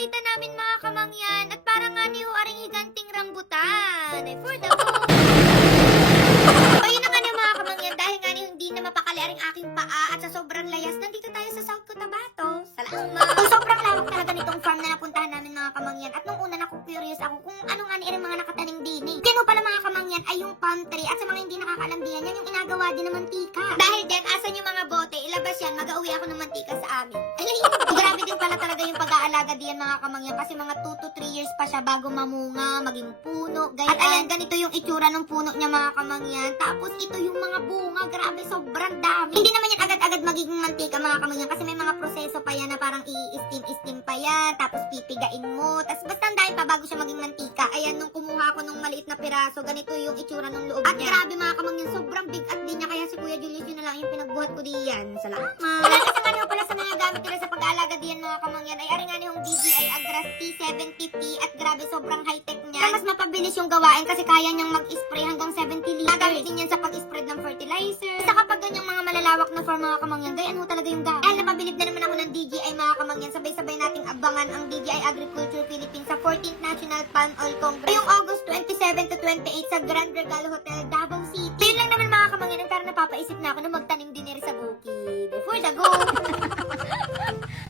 nakita namin mga kamangyan at parang nga ni aring higanting rambutan. Ay, for the go. So, yun na nga ni mga kamangyan, dahil nga ni hindi na mapakali aring aking paa at sa sobrang layas, nandito tayo sa South Cotabato. Salamat! So, sobrang lawak talaga nitong farm na napuntahan namin mga kamangyan at nung una curious ako kung ano nga ni aring mga nakataning dining. Yan pala mga kamangyan ay yung palm tree at sa mga hindi nakakaalam diyan, yan yung inagawa din ng mantika. Dahil dyan, asan yung mga bote, ilabas yan, mag-auwi ako ng mantika sa amin. Ay, grabe din pala talaga yung pag-aalaga diyan mga kamangyan kasi mga 2 to 3 years pa siya bago mamunga, maging puno, ganyan. At ayan, ganito yung itsura ng puno niya mga kamangyan. Tapos ito yung mga bunga, grabe, sobrang dami. Hindi naman yan agad-agad magiging mantika mga kamangyan kasi may mga proseso pa yan na parang i-steam pa yan, tapos pipigain mo, tapos basta ang dahil pa bago siya maging mantika. Ayan, nung kumuha ako nung maliit na piraso, ganito yung itsura ng loob niya. At grabe mga kamangyan, sobrang big at din niya, kaya si Kuya Julius yun na lang yung pinagbuhat ko diyan. Salamat! Wala na sa kanyo pala sa mga gamit nila sa pag-aalaga diyan mga kamangyan ay aring nga yung DJI Agras T70P at grabe sobrang high-tech niya. Mas mapabilis yung gawain kasi kaya niyang mag-spray hanggang 70 liters. Gagamit din yan sa pag-spread ng fertilizer. Sa kapag ganyang mga malalawak na farm mga kamangyan, gayan mo talaga yung gamit. Dahil napabilib na naman ako ng DJI mga kamangyan, sabay-sabay nating abangan ang DJI Agriculture Philippines sa 14th National Palm Oil Congress ngayong August 27 to 28 sa Grand Regal Hotel, Davao City. Yun lang naman mga kamangyan, ang parang napapaisip na ako na magtanim din sa bukid. For the go!